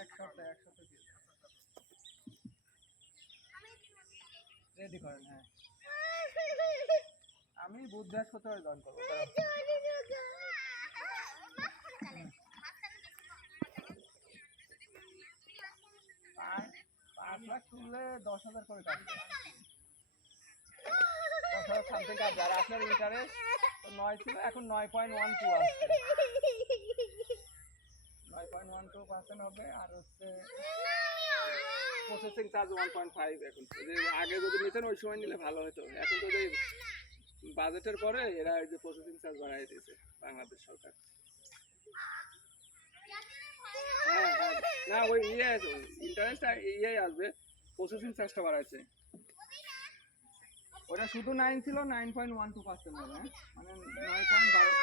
এক সপ্তাহ রেডি করেন। হ্যাঁ, আমি বুধ বৃহস্পতিবার জয়েন করবো। 5 লাখ তুললে 10,000 করে কাটবে। 10,000 সামথিং কাটবে। আর আপনার ইন্টারেস্ট 9 ছিল, এখন 9.12 আসছে। 9.12% হবে। আর হচ্ছে প্রসেসিং চার্জ 1.5 এখন। আগে যদি নিতেন ওই সময় নিলে ভালো হতো। এখন তো যে বাজেটের পরে এরা এই যে প্রসেসিং চার্জ বাড়াই দিয়েছে বাংলাদেশ সরকার। হ্যাঁ হ্যাঁ, না ওই ইন্টারেস্ট আসবে, প্রসেসিং চার্জটা বাড়াইছে। ওটা শুধু 9 ছিল, 9.12% হবে। মানে 9.12